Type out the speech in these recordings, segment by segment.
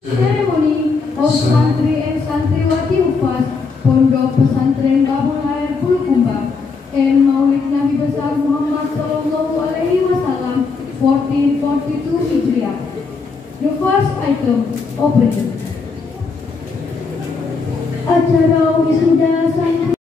Ceremony of Santri and Santriwati Ufas Pondok Pesantren Babul Air Bulukumba and Maulid Nabi Besar Muhammad Sallallahu Alaihi Wasallam 1442 Hijriah. The first item, opening. Acara wisuda santri.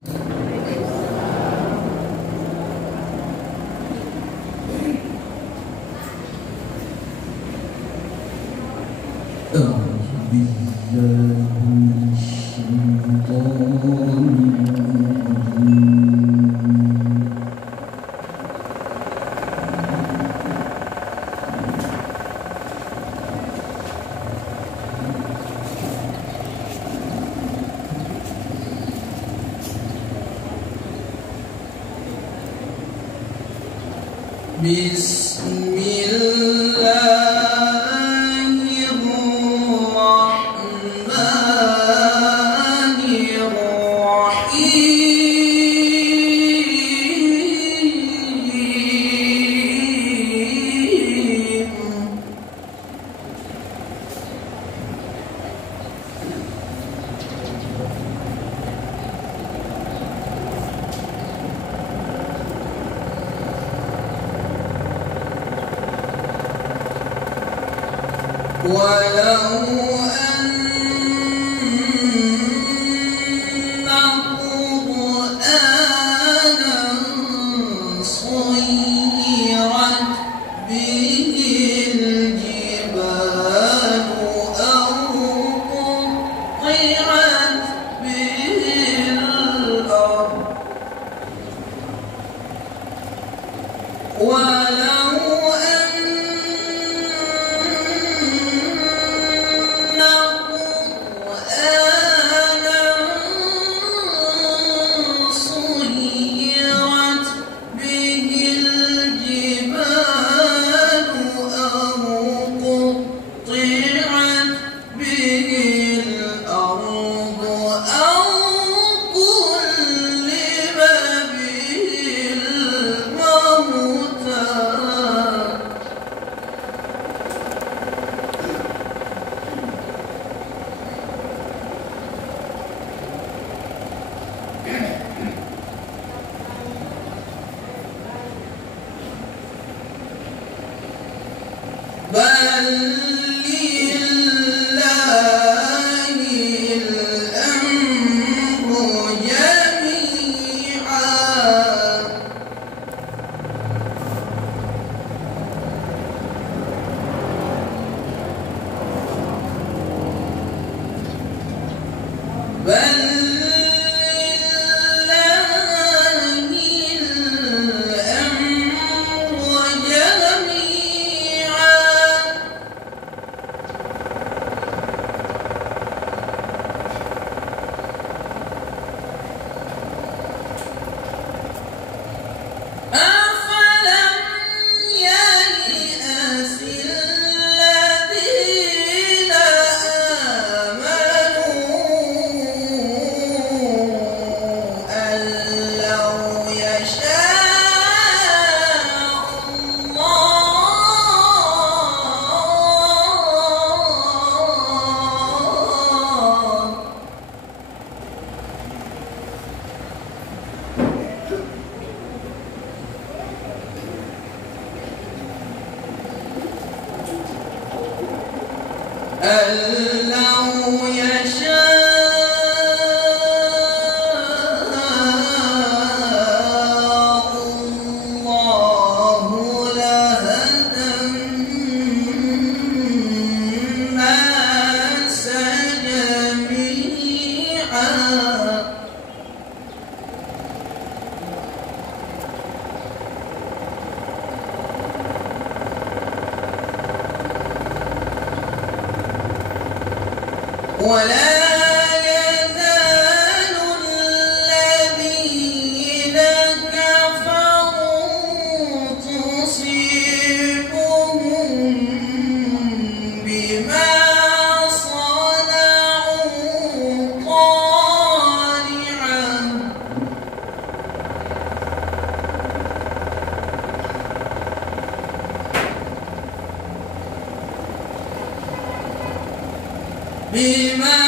بما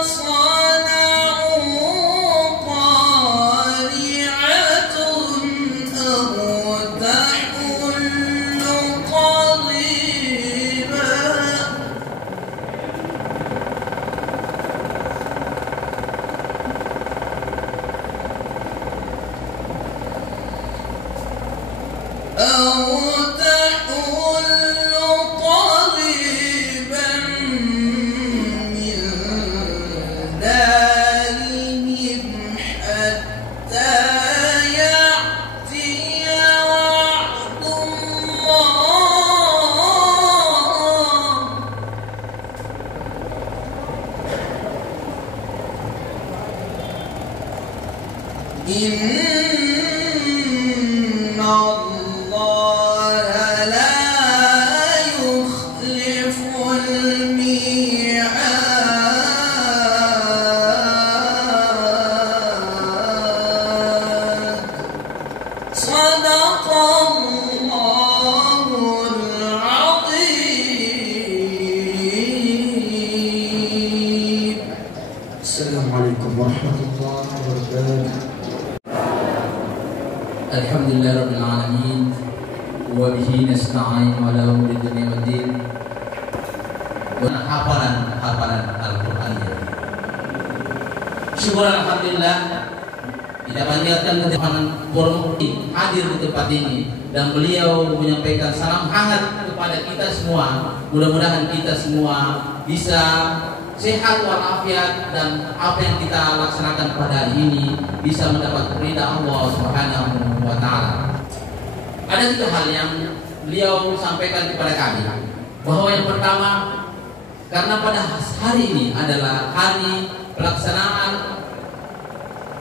صنعوا قارعة أو تحل قريبا أو تحل قريبا من دارهم حتى يأتي وعد الله إن الله لا يخلف الميعاد صدق الله العظيم. السلام عليكم ورحمة الله وبركاته. Alhamdulillah Rabbil Alamin wa bihi nasta'in ala umuri dunya waddin. Hafalan Al-Quran. Syukur alhamdulillah kita panjatkan kehadiran Bormuki hadir di tempat ini dan beliau menyampaikan salam hangat kepada kita semua. Mudah-mudahan kita semua bisa sehat walafiat dan apa yang kita laksanakan pada hari ini bisa mendapat ridha Allah Subhanahu wa Ta'ala. Ada 3 hal yang beliau sampaikan kepada kami, bahwa yang pertama, karena pada hari ini adalah hari pelaksanaan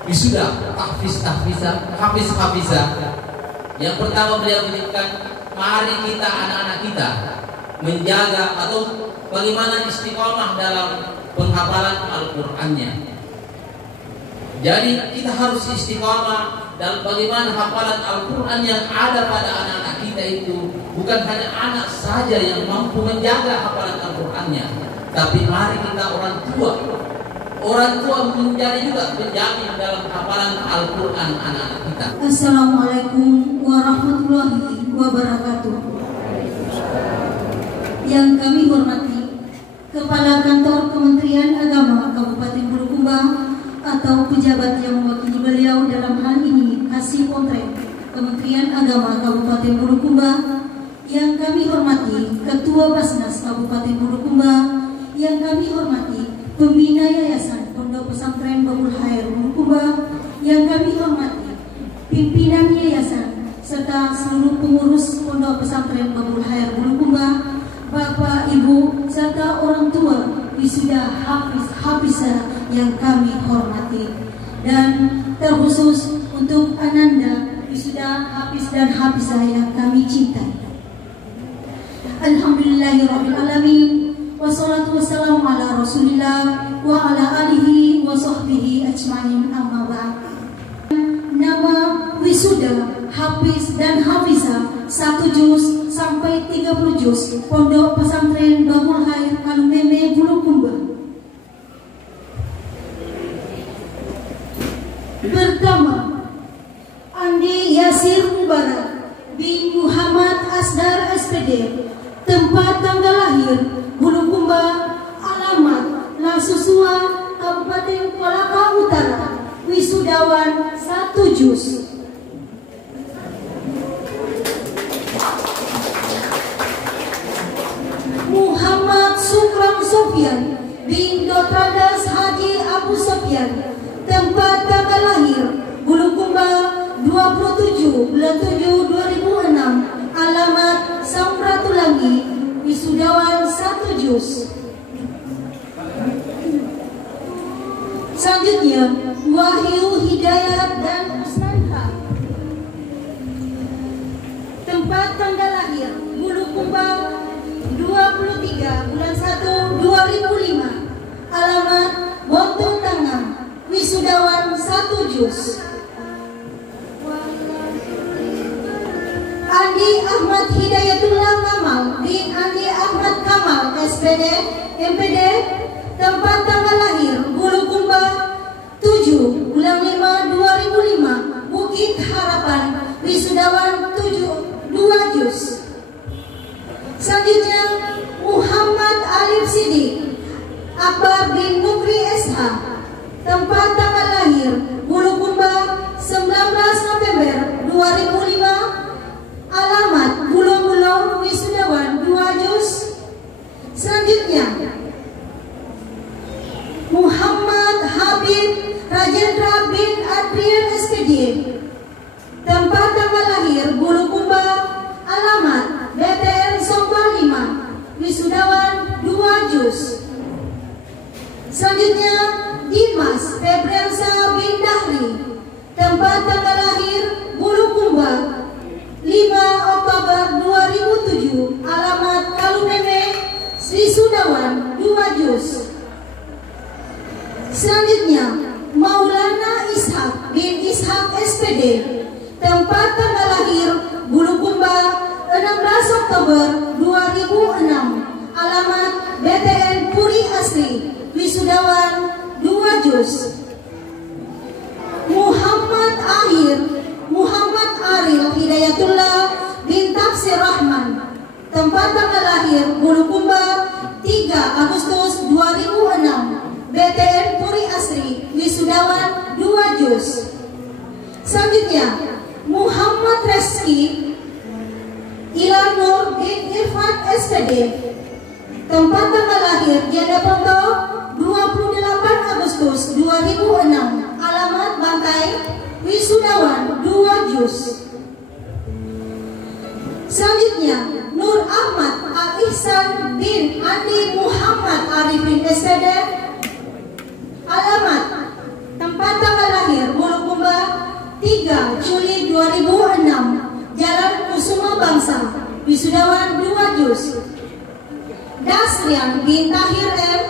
wisuda hafiz-hafizah. Yang pertama beliau menyebutkan, mari kita anak-anak kita menjaga atau bagaimana istiqomah dalam penghafalan Al-Qur'annya. Jadi kita harus istiqomah dalam bagaimana hafalan Al-Quran yang ada pada anak-anak kita itu. Bukan hanya anak saja yang mampu menjaga hafalan Al-Qur'annya, tapi mari kita orang tua menjadi juga penjamin dalam hafalan Al-Quran anak-anak kita. Assalamualaikum warahmatullahi wabarakatuh. Yang kami hormati Kepala Kantor Kementerian Agama Kabupaten Bulukumba atau pejabat yang mewakili beliau dalam hal ini Kasih Kontrak Kementerian Agama Kabupaten Bulukumba. Yang kami hormati Ketua Basnas Kabupaten Bulukumba. Yang kami hormati Pembina Yayasan Pondok Pesantren Babul Khair Bulukumba. Yang kami hormati pimpinan yayasan serta seluruh pengurus Pondok Pesantren Babul Khair Bulukumba, Bapak, Ibu, serta orang tua wisuda hafizah yang kami hormati, dan terkhusus untuk Ananda wisuda hafiz dan hafizah yang kami cintai. Alhamdulillahirabbil alamin, wassalatu wassalamu ala Rasulillah wa ala alihi wa sahbihi ajmain, amma ba'd. Nama wisuda hafiz dan hafizah 1 juz sampai 30 juz Pondok Pesantren Babul Khair Kalumeme Bulukumba. Pertama, Andi Yasir Mubarak bin Muhammad Asdar SPD, tempat tanggal lahir Bulukumba, alamat Lasusua, Kabupaten Kolaka Utara, wisudawan 1 juz. Muhammad Sukram Sofyan bin Dotradas Haji Abu Sofyan, tempat tanggal lahir Bulukumba 27 bulan 7 2006, alamat Samratulangi, wisudawan 1 juz. Selanjutnya Wahyu Hidayat dan Usnanha, tempat tanggal lahir Bulukumba 23 bulan 1 2005, alamat Bontong Tangan, wisudawan 1 juz. Andi Ahmad Hidayatullah Kamal bin Andi Ahmad Kamal SPD MPD, Selanjutnya Muhammad Alif Sidik Akbar bin Nukri SH, tempat tanggal lahir Bulukumba 19 November 2005, alamat Bulo-Bulo, wisudawan 2 juz. Selanjutnya Muhammad Habib Rajendra bin Adrian SPD, tempat tanggal lahir Bulukumba, alamat BTN Sombal 5, wisudawan 2 juz. Selanjutnya Dimas Febriansa bin Dahri, tempat tanggal lahir Bulukumba 5 Oktober 2007, alamat Kalumeme, wisudawan 2 juz. Selanjutnya Maulana Ishak bin Ishak SPD, tempat tanggal lahir Bulukumba 16 Oktober 2006, alamat BTN Puri Asri, wisudawan 2 juz. Muhammad Aril Hidayatullah bin Tafsir Rahman, tempat tanggal lahir Bulukumba 3 Agustus 2006, BTN Puri Asri, wisudawan 2 juz. Selanjutnya Muhammad Reski Ilan Nur bin Irfan SPD, tempat tanggal lahir Jeneponto 28 Agustus 2006, alamat Bantai, wisudawan 2 juz. Selanjutnya Nur Ahmad Al-Ihsan bin Andi Muhammad Arifin SPD, alamat tempat tanggal lahir Bulukumba 3 Juli 2006, Jalan Kusuma Bangsa, wisudawan 2 juz. Dasrian bin Tahir M,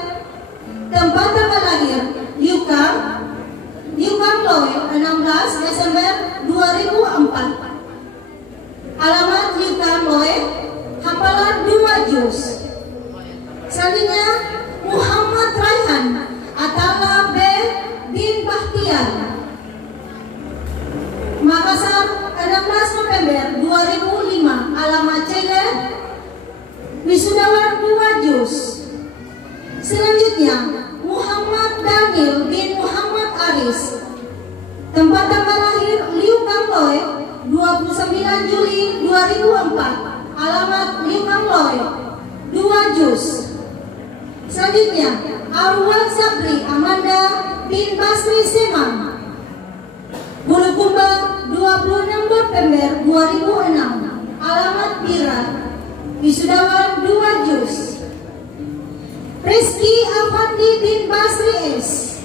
tempat tanggal lahir Liukang Loy 16 Desember 2004, alamat Liukang Loy, hafalan 2 juz. Selanjutnya Muhammad Raihan Atala B bin Bahtiar, Makassar 16 November 2005, alamat Cile, wisudawan 2 juz. Selanjutnya Muhammad Daniel bin Muhammad Aris, tempat tanggal lahir Liu Kangloy 29 Juli 2004, alamat Liu Kangloy 2 juz. Selanjutnya Arwah Sabri Amanda bin Basri Semang, Bulukumba 26 November 2006, alamat Bira, wisudawan 2 juz. Rizky Afandi bin Basri S,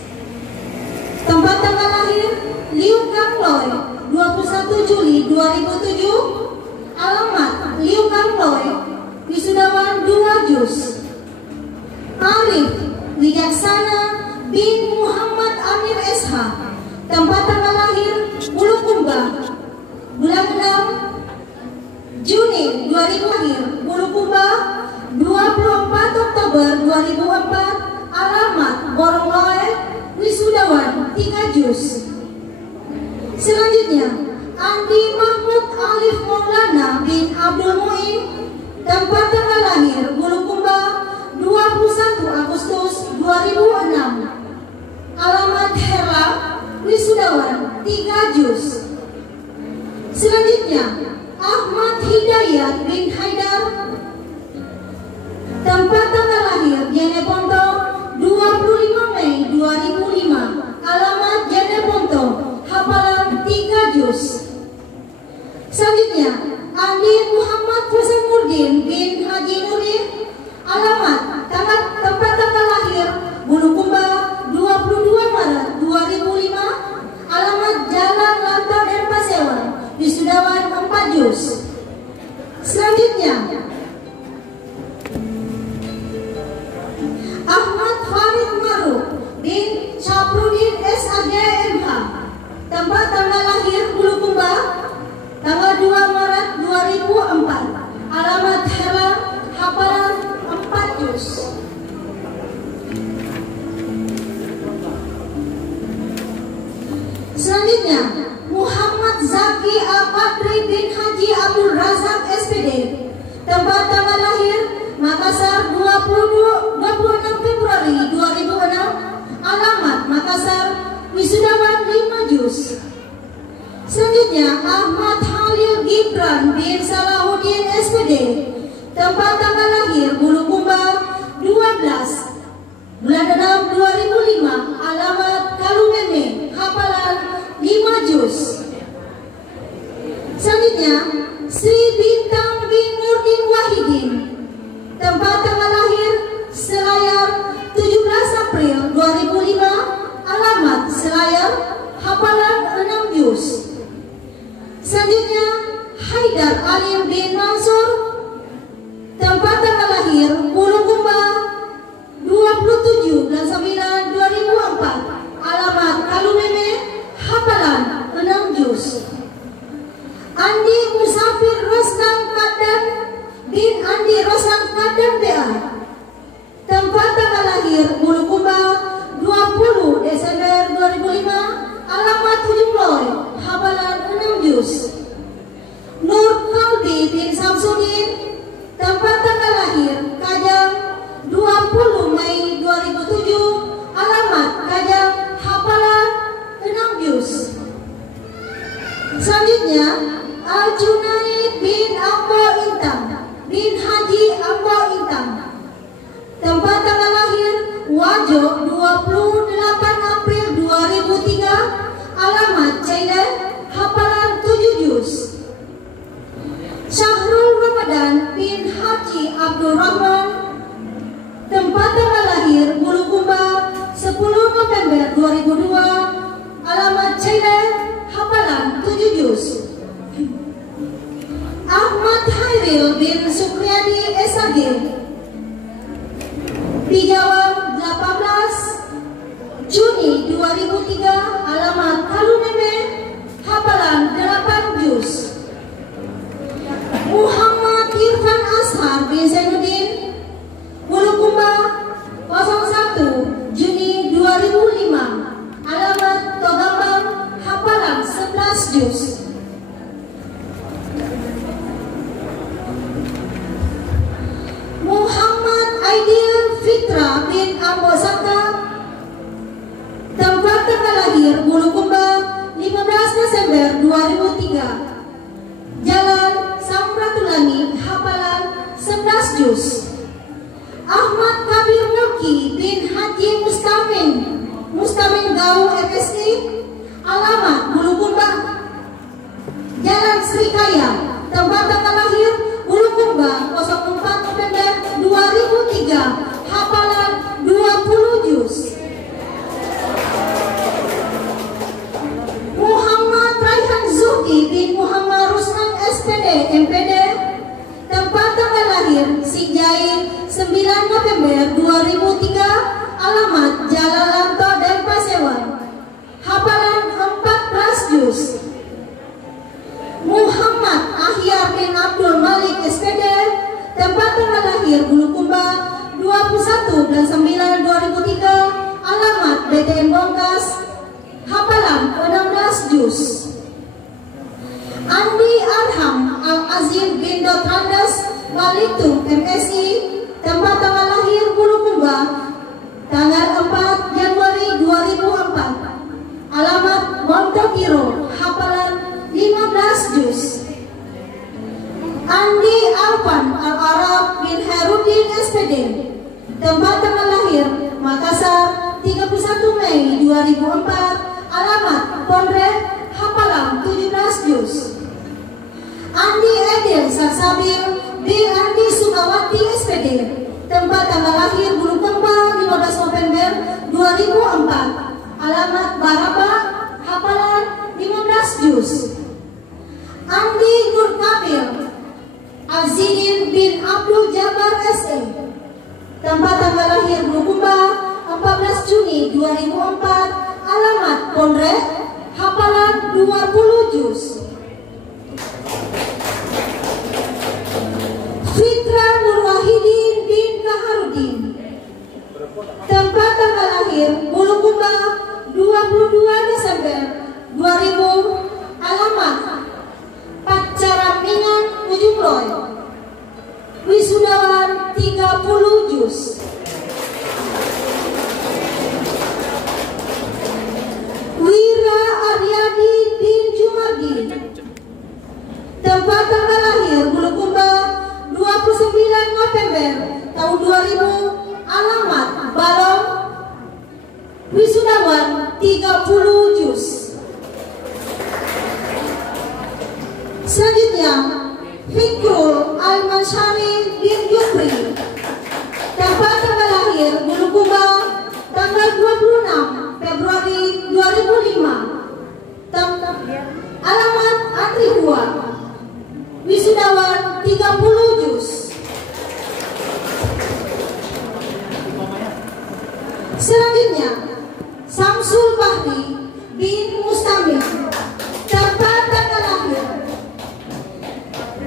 tempat tanggal lahir Liu Kangloy 21 Juli 2007, alamat Liu Kangloy, wisudawan 2 juz. Arif Wijaksana bin Muhammad Amir SH, tempat tanggal lahir Bulukumba bulan 6 Juni 2000, lahir Bulukumba 24 Oktober 2004, alamat Borongloe, wisudawan 3 juz. Selanjutnya Andi Mahmud Alif Maulana bin Abdul Muin, tempat tanggal lahir Bulukumba 21 Agustus 2006, alamat Herla, wisudawan 3 juz. Selanjutnya Ahmad Hidayat bin Haidar, tempat tanggal lahir Jeneponto 25 Mei 2005, alamat Jeneponto, hafalan 3 juz. Selanjutnya Andi Muhammad Husainudin bin Haji Gibran bin Salahuddin SPD, tempat tanggal lahir Bulukumba 12 bulan 6 2005, alamat Kalumeme, hafalan 5 juz. Selanjutnya Sri Bintang bin Nurdin Wahidin, tempat tanggal lahir Selayar 17 April 2005, alamat Selayar, hafalan 6 juz. Selanjutnya Haidar Alim bin Mansur, tempat tanggal lahir Bulukumba 27 bulan 9 2004, alamat Kalumeme, hafalan 6 juz. Andi Musafir Roslan Kadan bin Andi Roslan Kadan BA, tempat tanggal lahir Bulukumba 20 Desember 2005, alamat Ujungloy, hafalan 6 juz. Nur Kalbi bin Samsudin, tempat tanggal lahir Kajang 20 Mei 2007, alamat Kajang, hafalan 6 juz. Selanjutnya Al-Junaid bin Ambo Intang bin Haji Ambo Intang, tempat tanggal lahir Wajo 28 April 2003, alamat Caidan, hafalan 7 juz. Syahrul Ramadan bin Haji Abdul Rahman, tempat tanggal lahir Bulukumba 10 November 2002, alamat Caidan, hafalan 7 juz. Ahmad Hairil bin Sukriyadi SAG, Pijawab 18 Juni 2003, alamat Kalumeme, hafalan 8 juz. Muhammad Irfan Ashar bin Zainuddin, Bulukumba 01 Juni 2005, alamat Togambang, hafalan 11 juz. Muhammad Aidil Fitra bin Ambo Saka, tempat tanggal lahir Bulukumba 15 Desember 2003, Jalan Samratulani, hafalan 11 juz. Ahmad Kabir Mulki bin Haji Mustamin Gau FSI, alamat Bulukumba, Jalan Srikaya, tempat tanggal lahir Bulukumba 04 November 2003, hafalan 20 juz. Muhammad Raihan Zuki bin Muhammad Ruslan SPD MPD, tempat tanggal lahir Sijain 9 November 2003, alamat Jalalanto dan Pasewan, hafalan 14 juz. Muhammad Ahyar bin Abdul Malik SPD, tempat tanggal lahir Bulukumba 21 bulan 9 2003, alamat BTN Bongkas, hafalan 16 juz. Andi Arham Al-Azim bin Dotrandas Balitung MSI, tempat tanggal lahir Bulukumba tanggal 4 Januari 2004, alamat Montokiro, hafalan 15 juz. Andi Alvan Al-Arab bin Herudin SPD, tempat tanggal lahir Makassar 31 Mei 2004, alamat Pondrek, hafalan 17 juz. Andi Edil Sarsabil bin Andi Sukawati SPD, tempat tanggal lahir Bulukumba 15 November 2004, alamat Baraba, hafalan 15 juz. Andi Nurkabil Azidin bin Abdul Jabbar SE, tempat tanggal lahir Bulukumba 14 Juni 2004, alamat Pondrek, hafalan 20 juz. Fitra Nurwahidin bin Kaharudin, tempat tanggal lahir Bulukumba 22 Desember 2000, alamat Pacaramingan Ujungloy, wisudawan 30 juz. Wira Aryadi bin Jumardi, tempat tahun 2000, alamat Balong, wisudawan 30 juz. Selanjutnya Fikrul Al-Mansyari bin Jufri, tempat tanggal lahir Bulukumba tanggal 26 Februari 2005, alamat Antrihua, wisudawan 30 juz. Selanjutnya Samsul Bahri bin Mustamir, tempat tanggal lahir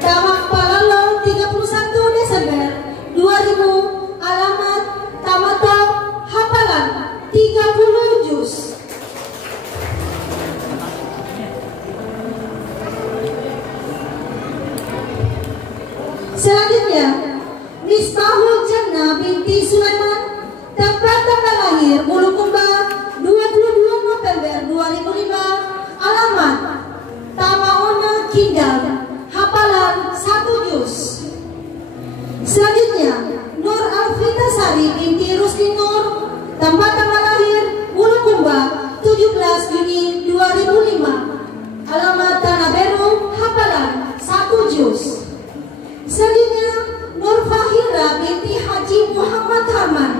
Tamak Palalo 31 Desember 2000, alamat Tamato, hafalan 30 juz. Selanjutnya Misbahul Jannah binti Sulaiman, tempat tanggal lahir Bulukumba 22 November 2005, alamat Tamaona Kindal, hafalan 1 juz. Selanjutnya Nur Alfitasari binti Rusdi Nur, tempat tanggal lahir Bulukumba 17 Juni 2005, alamat Tanah Beru, hafalan 1 juz. Selanjutnya Nur Fahira binti Haji Muhammad Harman,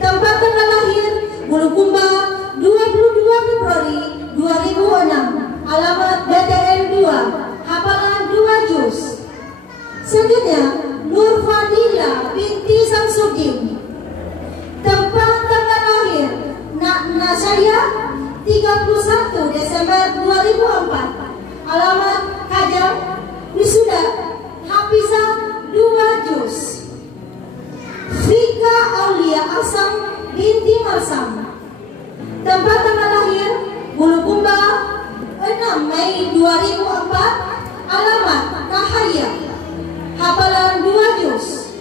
tempat tanggal lahir Bulukumba 22 Februari 2006, alamat BTN 2, hafalan 2 juz. Selanjutnya Nur Fadila binti Samsudin, tempat tanggal lahir Nasaya 31 Desember 2004, alamat Kajang, wisuda hafizah 2 juz. Fika Aulia Asam binti Marsam, tempat tanggal lahir Bulukumba 6 Mei 2004, alamat Kahaya, hafalan 2 juz.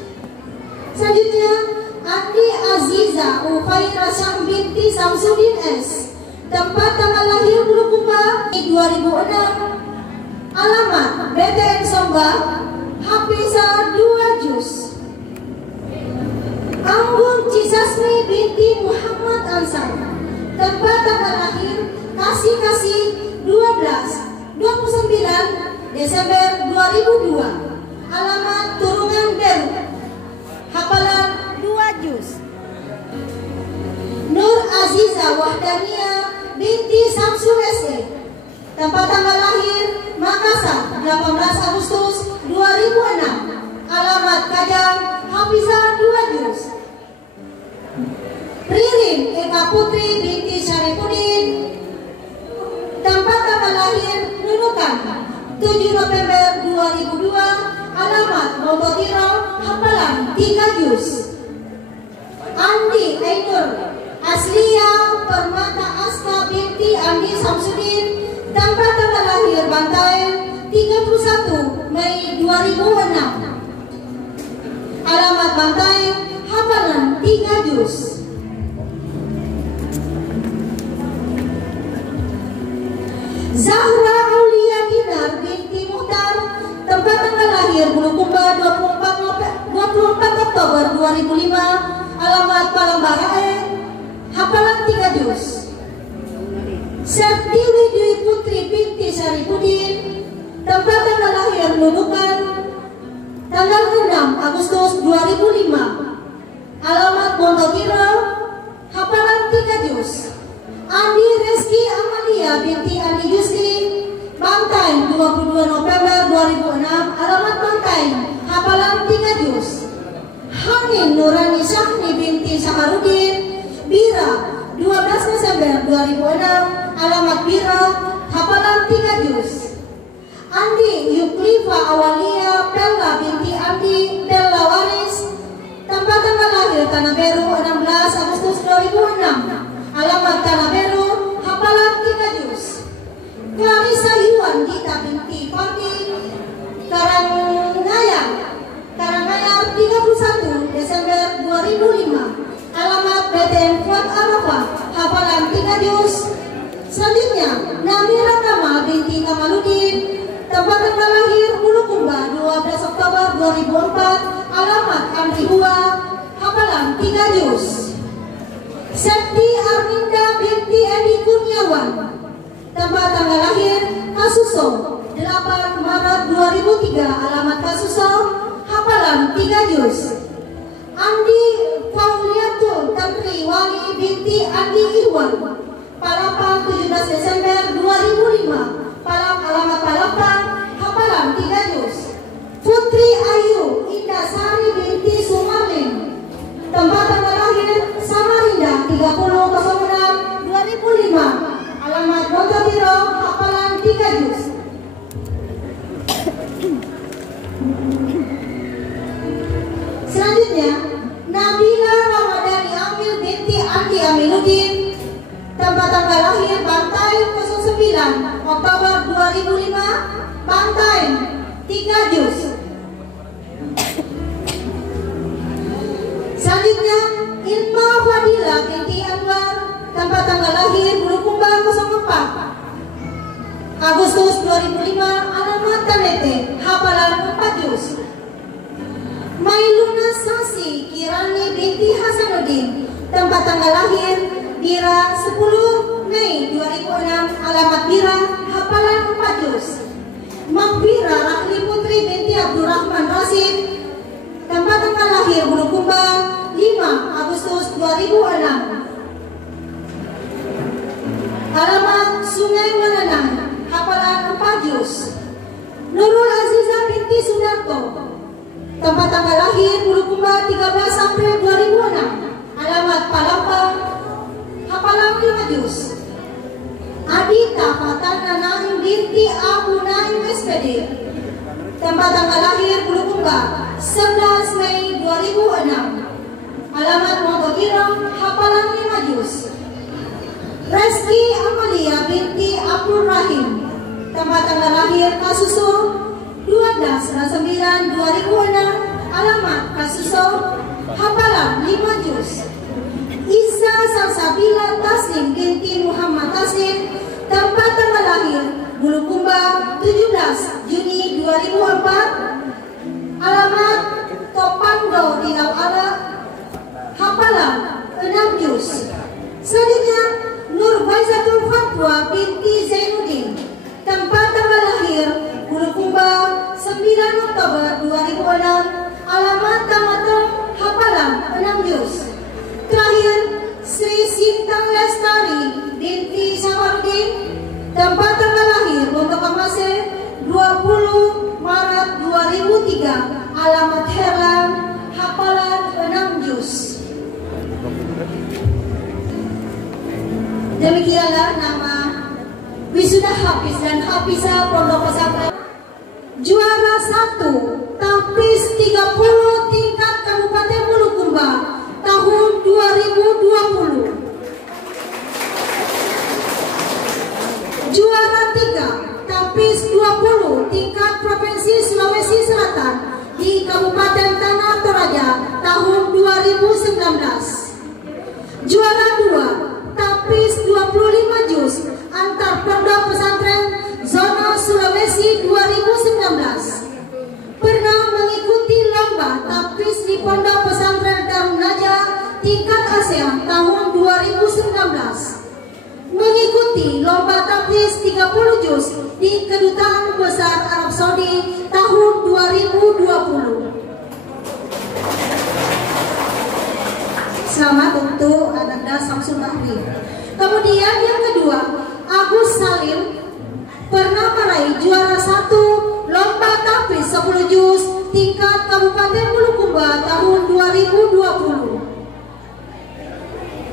Selanjutnya Andi Aziza Ufaira Syam binti Samsudin S, tempat tanggal lahir Bulukumba 2006, alamat BTN Somba, hafizah 2 juz. Anggun Cisasmi binti Muhammad Ansar, tempat tanggal lahir Kasih 29 Desember 2002, alamat Turungan Beru, hafalan 2 juz. Nur Aziza Wahdania binti Samsul SE, tempat tanggal lahir Makassar 18 Agustus 2006, alamat Kajang, hafizah 2 juz. Ririn Eka Putri binti Syarifuddin, tempat tanggal lahir Nunukan 7 November 2002, alamat Mototiro, hafalan 3 juz. Andi Ainur Aslia Permata Aska binti Andi Samsudin, tempat tanggal lahir Bantaeng 31 Mei 2006, alamat Bantaeng, hafalan 3 juz. Zahra Aulia Kinar binti Muhtar, tempat tanggal lahir Bulukumba 24 Oktober 2005, alamat Palembarae, hafalan 3 juz. Sertiwi Dwi Putri binti Syarifuddin, tempat tanggal lahir Nunukan tanggal 6 Agustus 2005, alamat Monogiro, hafalan 3 juz. Andi Reski Amalia binti Andi Yusri, Bantaeng 22 November 2006, alamat Bantaeng, hafalan 3 juz. Hanin Nurani Syahni binti Syaharudin, Bira 12 Desember 2006, alamat Bira, hafalan 3 juz. Andi Yuklifa Awalia Bella binti Andi Bella Waris, tempat tanggal lahir Tanah Beru 16 Agustus 2006, alamat Tanah Beru, hafalan 3 juz. Clarissa Yuan Gita binti Fandi, Karangayar 31 Desember 2005, alamat BTN Fuad Arafah, hafalan 3 juz. Selanjutnya Namira Kamal binti Kamaludin, tempat tanggal lahir Bulukumba 12 Oktober 2004, alamat Amrihua, Hafalan 3 juz. Septi Arminda binti Edi Kurniawan, tempat tanggal lahir Kasuso 8 Maret 2003, alamat Kasuso, hafalan 3 juz. Andi Pauliatul Tantri Wali binti Andi Irwan, Palapa 17 Desember 2005, alamat Palapa, hafalan 3 juz. Putri Ayu Indah Sari binti Sumarlin, tempat tanggal lahir Samarinda 30/06/2005, alamat Montebiro, hafalan 3 juz. Selanjutnya Nabila Ramadhani Amil binti Andi Aminuddin, tempat tanggal lahir Bantaeng 09 Oktober 2005, Bantaeng 3 juz. Selanjutnya Ilma Fadila binti Anwar, tempat tanggal lahir Bulukumba 04 Agustus 2005, alamat Tanete, hafalan 4 juz. Mailuna Sasi Kirani binti Hasanuddin, tempat tanggal lahir Bira 10 Mei 2006, alamat Bira, hafalan 4 juz. Makbira Rahli Putri binti Abdurrahman Rasid, tempat tanggal lahir Bulukumba 5 Agustus 2006, alamat Sungai Menenang, hafalan 4 juz. Nurul Aziza binti Sudarto, tempat tanggal lahir Bulukumba 13 April 2006, alamat Palapa, hafalan 5 juz. Adita Fatana Naim binti Abu Naim SPD, tempat tanggal lahir Bulukumba 11 Mei 2006, alamat Montebiro, hafalan 5 juz. Reski Amalia binti Abdul Rahim, tempat tanggal lahir Kasuso 12/9/2006, alamat Kasuso, hafalan 5 juz. Isa Salsabila Taslim binti Muhammad Taslim, tempat tanggal lahir Bulukumba 17 Juni 2004, alamat Topando di Ala, hafalan 6 juz. Selanjutnya Nur Baizatul Fatwa binti Zainuddin, tempat tanggal lahir Bulukumba 9 Oktober 2006, alamat Tamato, hafalan 6 juz. Terakhir Sri Sintang Lestari binti Samarudin, tempat tanggal lahir Bontokamase 20 Maret 2003, alamat Herlang, hafalan 6 juz. Demikianlah nama wisuda Hafiz dan Hafizah Pondok Pesantren. Juara 1 Tahfiz 30 tingkat Kabupaten Bulukumba tahun 2020. Juara 3 Tahfiz 20 tingkat Provinsi Sulawesi Selatan di Kabupaten Tanah Toraja tahun 2019. Juara 2 Tahfiz 25 juz antar pondok pesantren zona Sulawesi 2019. Pernah mengikuti lomba tahfiz di Pondok Pesantren Darun Najah tingkat ASEAN tahun 2019. Mengikuti lomba tahfiz 30 juz di Kedutaan Besar Arab Saudi tahun 2020. Selamat untuk Ananda Samsul Bahri. Kemudian yang kedua, Agus Salim pernah meraih juara 1 lomba tahfiz 10 juz tingkat Kabupaten Bulukumba tahun 2020.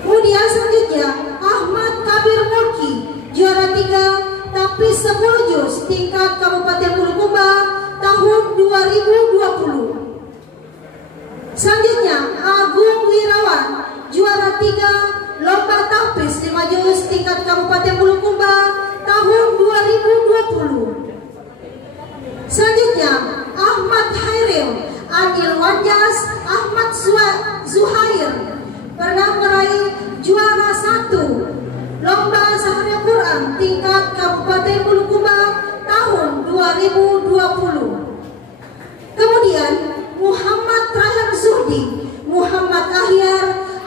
Kemudian selanjutnya Ahmad Kabir Mulki juara 3 tahfiz 10 juz tingkat Kabupaten Bulukumba tahun 2020. Selanjutnya Agung Wirawan juara 3 lomba tahfiz 5 juz tingkat Kabupaten Bulukumba tahun 2020. Selanjutnya Ahmad Hairil Anil Wanjas Ahmad Zuhair pernah meraih juara 1 lomba Sahara Quran tingkat Kabupaten Bulukumba tahun 2020. Kemudian Muhammad Rahim Zuhdi Muhammad Ahyar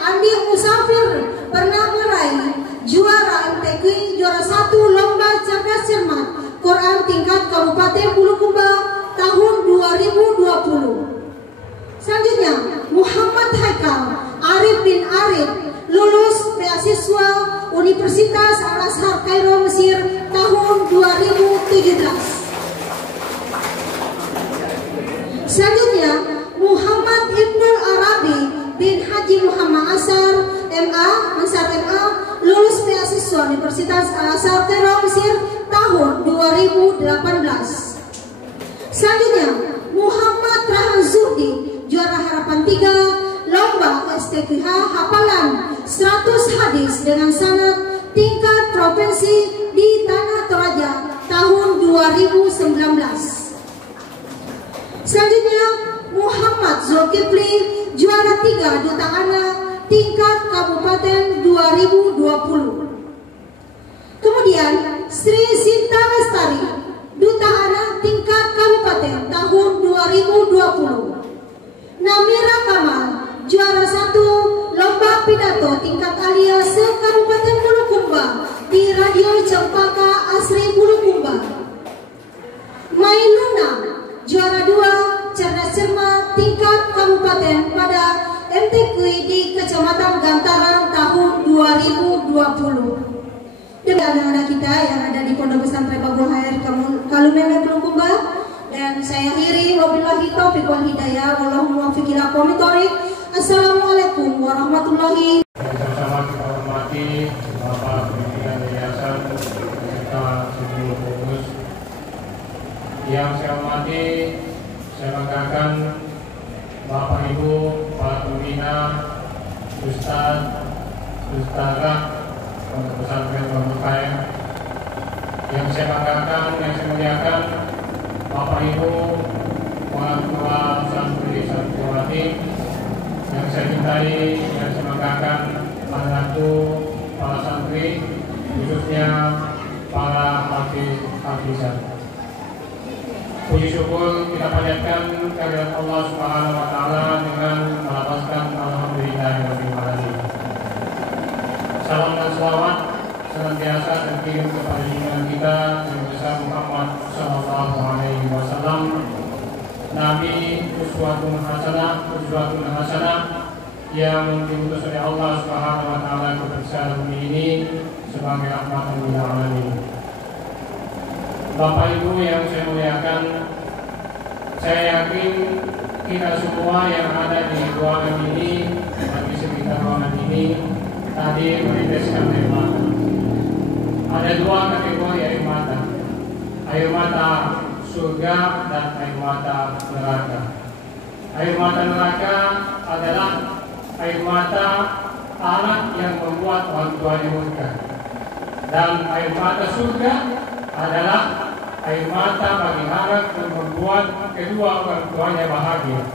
Andi Musafir pernah meraih juara MTQ juara 1 lomba cerdas cermat Quran tingkat Kabupaten Bulukumba tahun 2020. Selanjutnya Muhammad Haikal Arif bin Arif lulus beasiswa Universitas Al-Azhar Kairo Mesir tahun 2017. Selanjutnya Muhammad Ibnul Arabi bin Haji Muhammad Asar MA lulus beasiswa Universitas Al-Azhar Kairo Mesir tahun 2018. Selanjutnya Muhammad Rahan Zurdi juara harapan 3 lomba STQH hafalan 100 hadis dengan sanad tingkat provinsi di Tanah Toraja tahun 2019. Selanjutnya Muhammad Zulkifli juara 3 Duta Anak tingkat Kabupaten 2020. Kemudian Sri Sinta Lestari Duta Anak tingkat Kabupaten tahun 2020. Namira Kamal juara 1 lomba pidato tingkat alia se-Kabupaten Bulukumba di Radio Cempaka Asri Bulukumba. Mailuna juara 2 cerdas cermat tingkat kabupaten pada MTQ di Kecamatan Gantaran tahun 2020. Dan anak-anak kita yang ada di Pondok Pesantren Babul Khair Kalumeme Bulukumba, dan saya akhiri wabillahi taufiq wal hidayah wallahu muwaffiq ila aqwamit thoriq. Assalamualaikum warahmatullahi wabarakatuh. Sama-sama kita hormati Bapak Pimpinan Yayasan serta seluruh pengurus. Yang saya hormati, saya banggakan Bapak Ibu, para pembina, Ustazah, Pondok Pesantren Babul Khair. Yang saya banggakan, yang saya muliakan, Bapak Ibu, orang tua santriwati, yang saya cintai, yang saya banggakan, para ratu, para santri, khususnya para hafizat. Puji syukur kita panjatkan kehadirat Allah Subhanahu wa taala dengan melafazkan alhamdulillahirabbil alamin. Salam dan selawat senantiasa terkirim kepada junjungan kita Nabi besar Muhammad sallallahu alaihi wasallam, Nabi uswatun hasanah yang diutus oleh Allah Subhanahu wa taala kepada bumi ini sebagai rahmatan lil alamin. Bapak Ibu yang saya muliakan, saya yakin kita semua yang ada di ruangan ini dan di sekitar ruangan ini tadi meneteskan air mata. Ada 2 kategori air mata: air mata surga dan air mata neraka. Air mata neraka adalah air mata anak yang membuat orang tuanya murka, dan air mata surga adalah air mata bagi anak yang membuat kedua orang tuanya bahagia.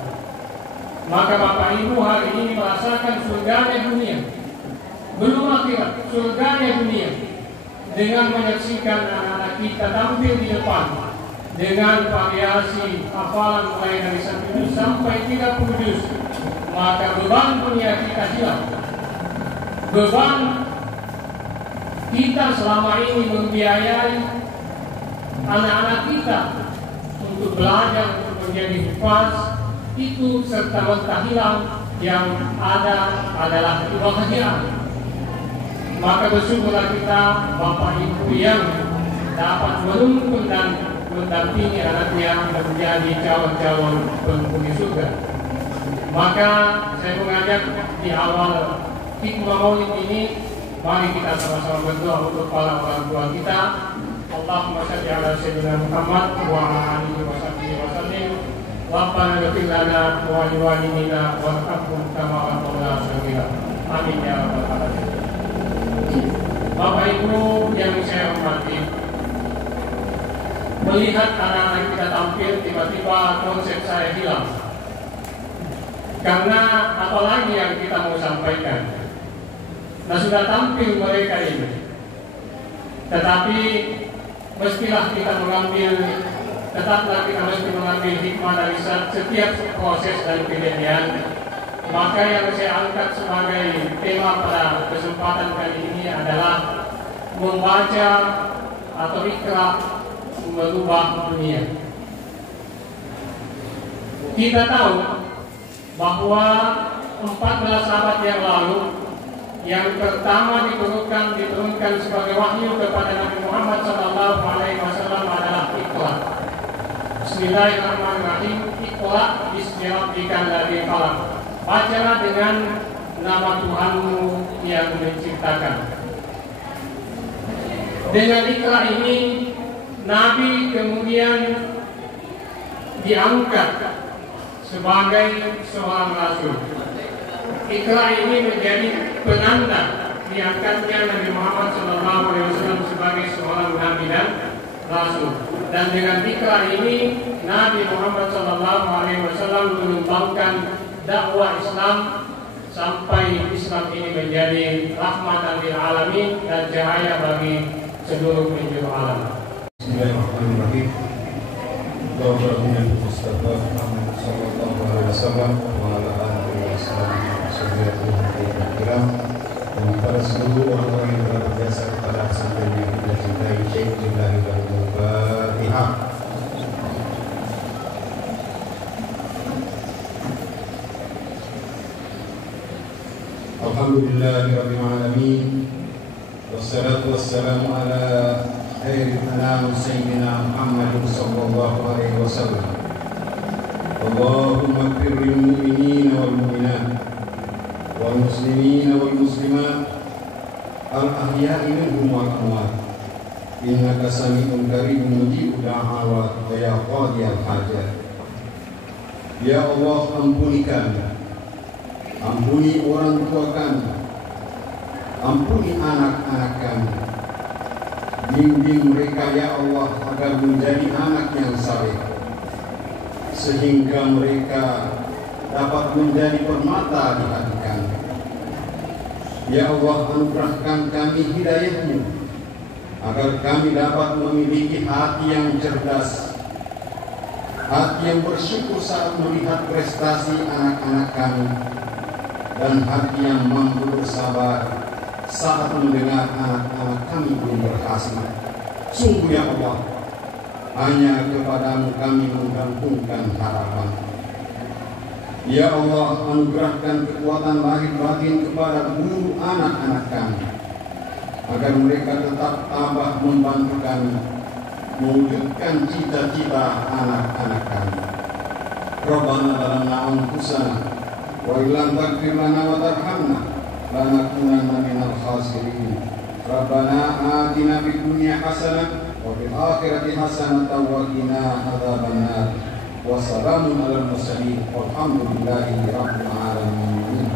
Maka Bapak Ibu hari ini merasakan surganya dunia, belum akhirat, surganya dunia, dengan menyaksikan anak-anak kita tampil di depan dengan variasi hafalan mulai dari 1 juz sampai 30 juz. Maka beban dunia kita hilang. Beban kita selama ini membiayai anak-anak kita untuk belajar, untuk menjadi hufaz, itu serta-merta hilang. Yang ada adalah kebahagiaan. Maka bersyukurlah kita Bapak Ibu yang dapat menuntun dan mendampingi anaknya menjadi calon-calon penghuni surga. Maka saya mengajak di awal hikmah maulid ini, mari kita sama-sama berdoa untuk para orang tua kita. Allahumma shalli ala sayyidina Muhammad wa ala alihi wa sahbihi wa sallim. Rabbana ighfir lana wa li walidina warhamhum kama rabbayana shaghira. Amin ya rabbal alamin. Bapak Ibu yang saya hormati, melihat anak-anak kita tampil, tiba-tiba konsep saya hilang. Karena apalagi yang kita mau sampaikan? Nah, sudah tampil mereka ini, tetapi mestilah kita mengambil, tetaplah kita mesti mengambil hikmah dari setiap proses dan kejadian Maka yang saya angkat sebagai tema pada kesempatan kali ini adalah membaca atau Iqra merubah dunia. Kita tahu bahwa 14 abad yang lalu yang pertama diturunkan sebagai wahyu kepada Nabi Muhammad SAW adalah Iqra. Bismillahirrahmanirrahim. Iqra bismi rabbikal ladzi khalaq. Bacalah dengan nama Tuhanmu yang menciptakan. Dengan Iqra ini Nabi kemudian diangkat sebagai seorang rasul. Iqra ini menjadi penanda diangkatnya Nabi Muhammad SAW sebagai seorang nabi dan rasul. Dan dengan Iqra ini Nabi Muhammad SAW mengembangkan dakwah Islam sampai Islam ini menjadi rahmatan lil alamin dan cahaya bagi seluruh penjuru alam. Bismillahirrahmanirrahim. Allahumma Mustafa Muhammad sallallahu alaihi wasallam wa ala alihi wasallam. Dan kepada seluruh orang-orang yang telah berjasa kepada pesantren yang kita cintai, Syekh Jilani dan Al-Fatihah. Alhamdulillahirabbil alamin. Wassalatu wassalamu ala khairil anam sayyidina Muhammad sallallahu alaihi wasallam. Allahumma ighfir lil mu'minina wal mu'minat wal muslimina wal muslimat al ahya'i minhum wal amwat. Innaka sami'un qaribun mujibud da'awat wa ya qadiyal hajat. Ya Allah, ampuni kami, ampuni orang tua kami, ampuni anak-anak kami. Bimbing mereka ya Allah agar menjadi anak yang saleh, sehingga mereka dapat menjadi permata di hati kami. Ya Allah, anugerahkan kami hidayah-Mu agar kami dapat memiliki hati yang cerdas, hati yang bersyukur saat melihat prestasi anak-anak kami, dan hati yang mampu bersabar saat mendengar anak-anak kami belum berhasil. Sungguh ya Allah, hanya kepadamu kami menggantungkan harapan. Ya Allah, anugerahkan kekuatan lahir batin kepada guru anak-anak kami, agar mereka tetap tabah membantu kami mewujudkan cita-cita anak-anak kami. Rabbana zalamna anfusana wa illam taghfir lana wa tarhamna lanakunanna minal khasirin. Rabbana atina fid dunya hasanah wa fil akhirati hasanah wa qina adzabannar. Wassalamun alal mursalin walhamdulillahi rabbil alamin.